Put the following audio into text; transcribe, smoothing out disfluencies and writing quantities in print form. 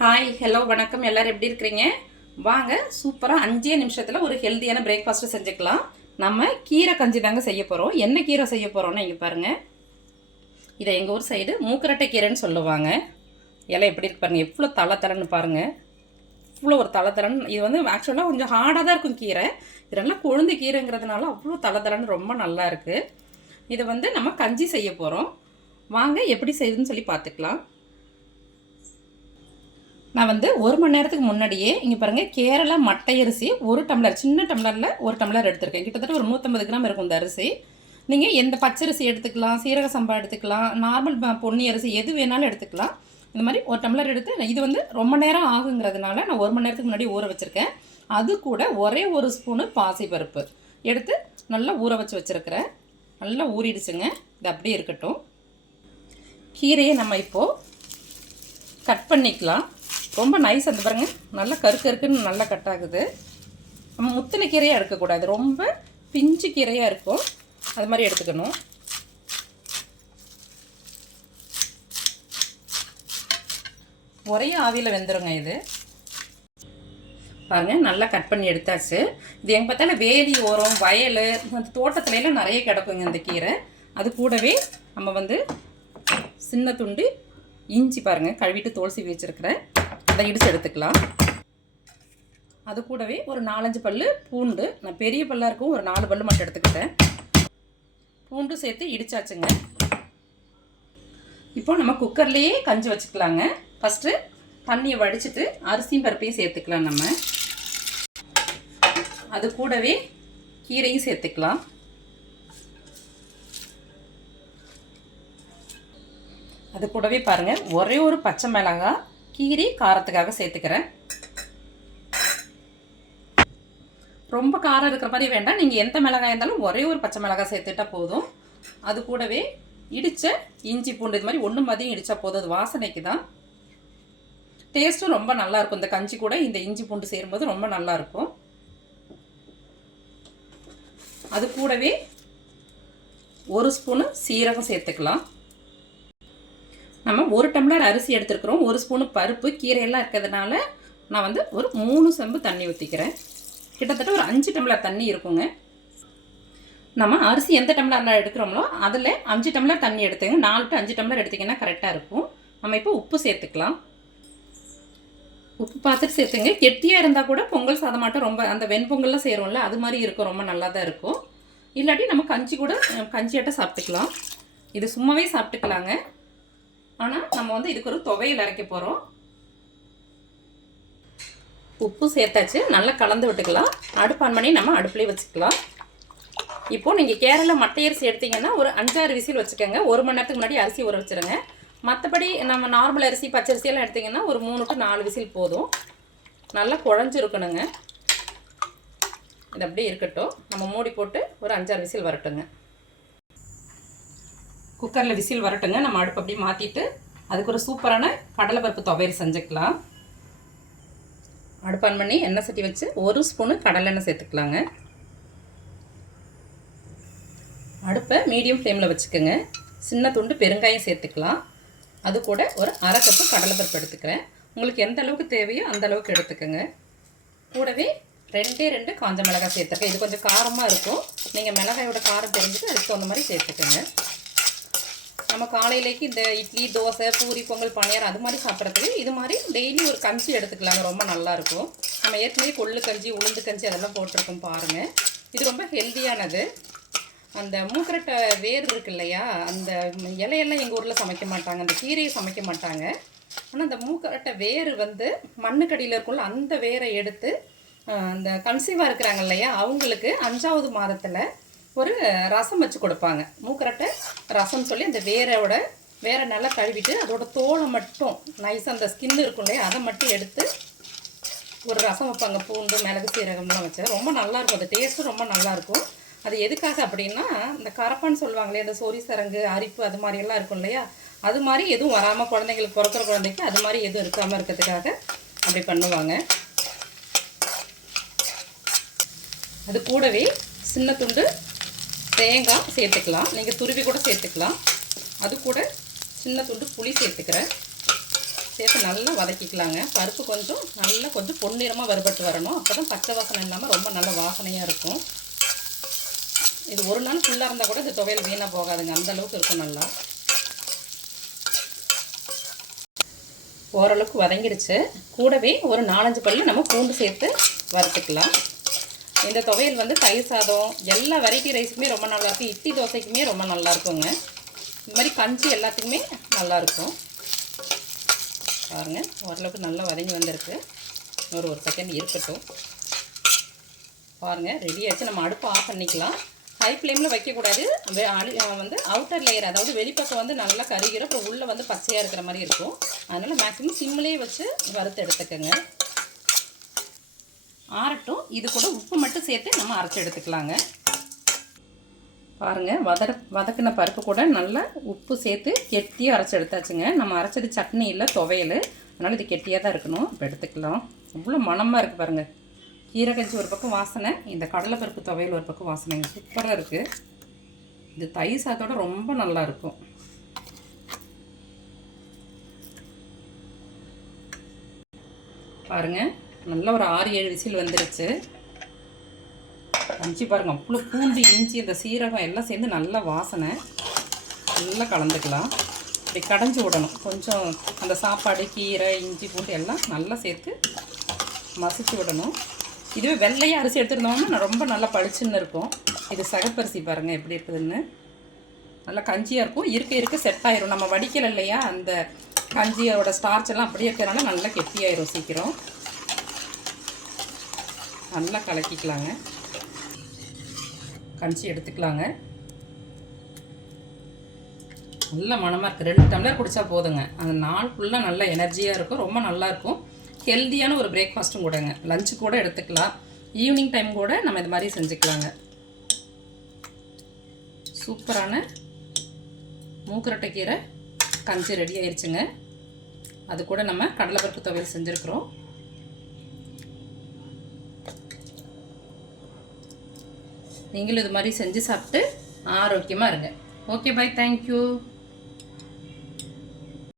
Hi hello வணக்கம். எல்லோரும் எப்படி இருக்கிறீங்க? வாங்க சூப்பராக 5 நிமிஷத்தில் ஒரு ஹெல்த்தியான பிரேக்ஃபாஸ்ட்டு செஞ்சுக்கலாம். நம்ம கீரை கஞ்சி தாங்க செய்ய போகிறோம். என்ன கீரை செய்ய போகிறோம்னா இங்கே பாருங்கள். இதை எங்கள் ஊர் சைடு மூக்கரட்டை கீரைன்னு சொல்லுவாங்க. இலை எப்படி இருக்கு பாருங்கள், எவ்வளோ தளன்னு பாருங்கள். இவ்வளோ ஒரு தளன்னு. இது வந்து ஆக்சுவலாக கொஞ்சம் ஹார்டாக தான் இருக்கும் கீரை. இது நல்லா கொழுந்து கீரைங்கிறதுனால அவ்வளோ தளன்னு ரொம்ப நல்லா இருக்குது. இதை வந்து நம்ம கஞ்சி செய்ய போகிறோம். வாங்க எப்படி செய்யுதுன்னு சொல்லி பார்த்துக்கலாம். நான் வந்து 1 மணி நேரத்துக்கு முன்னாடியே இங்கே பாருங்கள், கேரளா மட்டை அரிசி 1 டம்ளர், சின்ன டம்ளரில் 1 டம்ளர் எடுத்துருக்கேன். கிட்டத்தட்ட ஒரு 150 கிராம் இருக்கும் இந்த அரிசி. நீங்கள் எந்த பச்சரிசி எடுத்துக்கலாம், சீரக சம்பா எடுத்துக்கலாம், நார்மல் பொன்னி அரிசி எது வேணாலும் எடுத்துக்கலாம். இந்த மாதிரி 1 டம்ளர் எடுத்து, இது வந்து ரொம்ப நேரம் ஆகுங்கிறதுனால நான் 1 மணி நேரத்துக்கு முன்னாடி ஊற வச்சுருக்கேன். அது கூட ஒரே 1 ஸ்பூனு பாசிப்பருப்பு எடுத்து நல்லா ஊற வச்சுருக்கிறேன். நல்லா ஊறிடுச்சுங்க. இது அப்படியே இருக்கட்டும். கீரையை நம்ம இப்போது கட் பண்ணிக்கலாம். ரொம்ப நைஸ் அந்த பாருங்க, நல்லா கருக்குன்னு நல்லா கட் ஆகுது. நம்ம முத்தின கீரையாக எடுக்கக்கூடாது, ரொம்ப பிஞ்சு கீரையாக இருக்கும். அது மாதிரி எடுத்துக்கணும். ஒரே ஆவியில் வெந்துருங்க. இது பாருங்கள், நல்லா கட் பண்ணி எடுத்தாச்சு. இது எங்கே பார்த்தாலும் வேலி ஓரம், வயல், அந்த தோட்டத்துலலாம் நிறைய கிடக்குங்க இந்த கீரை. அது கூடவே நம்ம வந்து சின்ன துண்டு இஞ்சி பாருங்கள், கழுவிட்டு தோல் சீவி வச்சுருக்கிறேன், அதை இடித்து எடுத்துக்கலாம். அது கூடவே ஒரு 4-5 பல் பூண்டு, நான் பெரிய பல்லாக இருக்கும், ஒரு 4 பல் மட்டும் எடுத்துக்கிட்டேன். பூண்டு சேர்த்து இடிச்சாச்சுங்க. இப்போ நம்ம குக்கர்லேயே கஞ்சி வச்சுக்கலாங்க. ஃபஸ்ட்டு தண்ணியை வடிச்சிட்டு அரிசியும் பருப்பையும் சேர்த்துக்கலாம். நம்ம அது கூடவே கீரையும் சேர்த்துக்கலாம். அது கூடவே பாருங்கள், ஒரே ஒரு பச்சை மிளகாய் கீரை காரத்துக்காக சேர்த்துக்கிறேன். ரொம்ப காரம் இருக்கிற மாதிரி வேண்டாம். நீங்கள் எந்த மிளகாய் இருந்தாலும் ஒரே ஒரு பச்சை மிளகாய் சேர்த்துட்டா போதும். அது கூடவே இடித்த இஞ்சி பூண்டு இது மாதிரி ஒன்று மதியம் இடித்தா போதும். அது வாசனைக்கு தான். டேஸ்ட்டும் ரொம்ப நல்லாயிருக்கும். இந்த கஞ்சி கூட இந்த இஞ்சி பூண்டு சேரும்போது ரொம்ப நல்லாயிருக்கும். அது கூடவே 1 ஸ்பூனு சீரகம் சேர்த்துக்கலாம். நம்ம 1 டம்ளர் அரிசி எடுத்துருக்குறோம், 1 ஸ்பூனு பருப்பு, கீரையெல்லாம் இருக்கிறதுனால நான் வந்து ஒரு 3 செம்பு தண்ணி ஊற்றிக்கிறேன். கிட்டத்தட்ட ஒரு 5 டம்ளர் தண்ணி இருக்குங்க. நம்ம அரிசி எந்த டம்ளரில் எடுக்கிறோமோ அதில் 5 டம்ளர் தண்ணி எடுத்துங்க. 4 to 5 டம்ளர் எடுத்திங்கன்னா கரெக்டாக இருக்கும். நம்ம இப்போ உப்பு சேர்த்துக்கலாம். உப்பு பார்த்துட்டு சேர்த்துங்க. கெட்டியாக இருந்தால் கூட பொங்கல் சாதமாட்டம் ரொம்ப அந்த வெண்பொங்கல்லாம் செய்கிறோம்ல, அது மாதிரி இருக்கும், ரொம்ப நல்லா தான் இருக்கும். இல்லாட்டி நம்ம கஞ்சி கூட கஞ்சியாட்ட சாப்பிட்டுக்கலாம். இது சும்மாவே சாப்பிட்டுக்கலாங்க. ஆனால் நம்ம வந்து இதுக்கு ஒரு துவையல் அரைக்க போகிறோம். உப்பு சேர்த்தாச்சு, நல்லா கலந்து விட்டுக்கலாம். அடுப்பு ஆன் பண்ணி நம்ம அடுப்புலேயே வச்சுக்கலாம். இப்போது நீங்கள் கேரளா மட்டை அரிசி எடுத்திங்கன்னா ஒரு 5-6 விசில் வச்சுக்கோங்க. 1 மணி நேரத்துக்கு முன்னாடி அரிசி ஊற வச்சுருங்க. மற்றபடி நம்ம நார்மல் அரிசி, பச்சரிசியெல்லாம் எடுத்திங்கன்னா ஒரு 3 to 4 விசில் போதும். நல்லா குழஞ்சிருக்கணுங்க. இது அப்படியே இருக்கட்டும். நம்ம மூடி போட்டு ஒரு 5-6 விசில் வரட்டுங்க. குக்கரில் விசில் வரட்டுங்க. நம்ம அடுப்பு அப்படியே மாற்றிட்டு அதுக்கு ஒரு சூப்பரான கடலைப்பருப்பு துவையல் செஞ்சுக்கலாம். அடுப்பு ஆன் பண்ணி எண்ணெய் சட்டி வச்சு 1 ஸ்பூனு கடலெண்ணெய் சேர்த்துக்கலாங்க. அடுப்பை மீடியம் ஃப்ளேமில் வச்சுக்கோங்க. சின்ன துண்டு பெருங்காயம் சேர்த்துக்கலாம். அது கூட ஒரு 1/2 கப்பு கடலைப்பருப்பு எடுத்துக்கிறேன். உங்களுக்கு எந்த அளவுக்கு தேவையோ அந்த அளவுக்கு எடுத்துக்கோங்க. கூடவே 2 காஞ்ச மிளகாய் சேர்த்துருக்கேன். இது கொஞ்சம் காரமாக இருக்கும். நீங்கள் மிளகாயோட காரம் தெரிஞ்சுட்டு அதுக்கு தகுந்த மாதிரி சேர்த்துக்கோங்க. நம்ம காலையிலேக்கு இந்த இட்லி, தோசை, பூரி, பொங்கல், பணியாரம் அது மாதிரி சாப்பிட்றதுக்கு இது மாதிரி டெய்லி ஒரு கஞ்சி எடுத்துக்கலாங்க. ரொம்ப நல்லாயிருக்கும். நம்ம ஏற்கனவே கொள்ளு கஞ்சி, உளுந்து கஞ்சி அதெல்லாம் போட்டிருக்கோம் பாருங்கள். இது ரொம்ப ஹெல்த்தியானது. அந்த மூக்கரட்டை வேர் இருக்கு இல்லையா, அந்த இலையெல்லாம் எங்கள் ஊரில் சமைக்க மாட்டாங்க, அந்த கீரையை சமைக்க மாட்டாங்க. ஆனால் அந்த மூக்கரட்டை வேர் வந்து மண்ணுக்கடியில் இருக்குள்ள அந்த வேரை எடுத்து அந்த கன்சீவாக இருக்கிறாங்க இல்லையா, அவங்களுக்கு 5வது மாதத்தில் ஒரு ரசம் வச்சு கொடுப்பாங்க. மூக்கரட்டை ரசம் சொல்லி அந்த வேரை நல்லா கழுவிட்டு அதோட தோலை மட்டும் நைஸாக அந்த ஸ்கின் இருக்கும் இல்லையா, அதை மட்டும் எடுத்து ஒரு ரசம் வைப்பாங்க. பூண்டு, மிளகு, சீரகம்லாம் வச்சு ரொம்ப நல்லாயிருக்கும். அந்த டேஸ்ட்டும் ரொம்ப நல்லாயிருக்கும். அது எதுக்காக அப்படின்னா, இந்த கரப்பான்னு சொல்லுவாங்களே, அந்த சொறி சரங்கு, அரிப்பு அது மாதிரியெல்லாம் இருக்கும் இல்லையா, அது மாதிரி எதுவும் வராமல் குழந்தைங்களுக்கு, பிறக்கிற குழந்தைக்கு அது மாதிரி எதுவும் இருக்காமல் இருக்கிறதுக்காக அப்படி பண்ணுவாங்க. அது கூடவே சின்ன துண்டு தேங்காய் சேர்த்துக்கலாம். நீங்கள் துருவி கூட சேர்த்துக்கலாம். அது கூட சின்ன துண்டு புளி சேர்த்துக்கிறேன். சேர்த்து நல்லா வதக்கிக்கலாங்க. பருப்பு கொஞ்சம் நல்லா கொஞ்சம் பொன்னிறமாக வறுபட்டு வரணும். அப்போ தான் பச்சை வாசனை இல்லாமல் ரொம்ப நல்ல வாசனையாக இருக்கும். இது ஒரு நாள் ஃபுல்லாக இருந்தால் கூட இந்த துவையல் வீணாக போகாதுங்க, அந்தளவுக்கு இருக்கும். நல்லா ஓரளவுக்கு வதங்கிடுச்சு. கூடவே ஒரு 4-5 பல்லு நம்ம பூண்டு சேர்த்து வறுத்துக்கலாம். இந்த துவையல் வந்து தயிர் சாதம் எல்லா வெரைட்டி ரைஸுக்குமே ரொம்ப நல்லாயிருக்கும். இட்லி தோசைக்குமே ரொம்ப நல்லாயிருக்குங்க. இந்த மாதிரி கஞ்சி எல்லாத்துக்குமே நல்லாயிருக்கும். பாருங்கள், ஓரளவுக்கு நல்லா வதங்கி வந்திருக்கு. ஒரு செகண்ட் இருக்கட்டும். பாருங்கள், ரெடி ஆகிடுச்சு. நம்ம அடுப்பை ஆஃப் பண்ணிக்கலாம். ஹை ஃப்ளேமில் வைக்கக்கூடாது. வந்து அவுட்டர் லேயர், அதாவது வெளிப்பக்கம் வந்து நல்லா கருகிற, அப்புறம் உள்ளே வந்து பச்சையாக இருக்கிற மாதிரி இருக்கும். அதனால் மேக்ஸிமம் சிம்மிலே வச்சு வறுத்து எடுத்துக்கோங்க. ஆறட்டும். இது கூட உப்பு மட்டும் சேர்த்து நம்ம அரைச்சி எடுத்துக்கலாங்க. பாருங்கள், வதக்கின பருப்பு கூட நல்லா உப்பு சேர்த்து கெட்டியாக அரைச்சி எடுத்தாச்சுங்க. நம்ம அரைச்சது சட்னி இல்லை, துவையல். அதனால் இது கெட்டியாக தான் இருக்கணும். இப்போ எடுத்துக்கலாம். அவ்வளோ மணமாக இருக்குது பாருங்கள். கீரை கஞ்சி ஒரு பக்கம் வாசனை, இந்த கடலைப்பருப்பு துவையல் ஒரு பக்கம் வாசனைங்க. சூப்பராக இருக்குது. இது தயிர் சாதத்தோட ரொம்ப நல்லாயிருக்கும். பாருங்கள், நல்லா ஒரு 6-7 விசில் வந்துருச்சு. கஞ்சி பாருங்கள், அவ்வளோ பூண்டு, இஞ்சி, இந்த சீரகம் எல்லாம் சேர்ந்து நல்லா வாசனை. நல்லா கலந்துக்கலாம். இப்படி கடைஞ்சி விடணும். கொஞ்சம் அந்த சாப்பாடு, கீரை, இஞ்சி, பூண்டு எல்லாம் நல்லா சேர்த்து மசிச்சு விடணும். இதுவே வெள்ளையாக அரிசி எடுத்துருந்தோம்னா ரொம்ப நல்லா பளிச்சுன்னு இருக்கும். இது சகப்பரிசி பாருங்கள் எப்படி இருக்குதுன்னு. நல்லா கஞ்சியாக இருக்கும். இருக்க செட் ஆயிரும். நம்ம வடிக்கல இல்லையா, அந்த கஞ்சியோட ஸ்டார்ச் எல்லாம் அப்படியே இருக்கிறனால நல்லா கெட்டியாயிரும் சீக்கிரம். நல்லா கலக்கிக்கலாங்க. கஞ்சி எடுத்துக்கலாங்க. நல்ல மணமாக இருக்குது. 2 டம்ளர் குடித்தா போதுங்க. அந்த நாள் ஃபுல்லாக நல்ல எனர்ஜியாக இருக்கும். ரொம்ப நல்லாயிருக்கும். ஹெல்த்தியான ஒரு பிரேக்ஃபாஸ்ட்டும் கூடங்க. லஞ்சு கூட எடுத்துக்கலாம். ஈவினிங் டைம் கூட நம்ம இது மாதிரி செஞ்சுக்கலாங்க. சூப்பரான மூக்கரட்டைக்கீரை கஞ்சி ரெடி ஆயிடுச்சுங்க. அது கூட நம்ம கடலைப்பருப்பு துவையல் செஞ்சுருக்குறோம். நீங்களும் இது மாதிரி செஞ்சு சாப்பிட்டு ஆரோக்கியமாக இருங்க. Okay, bye, thank you.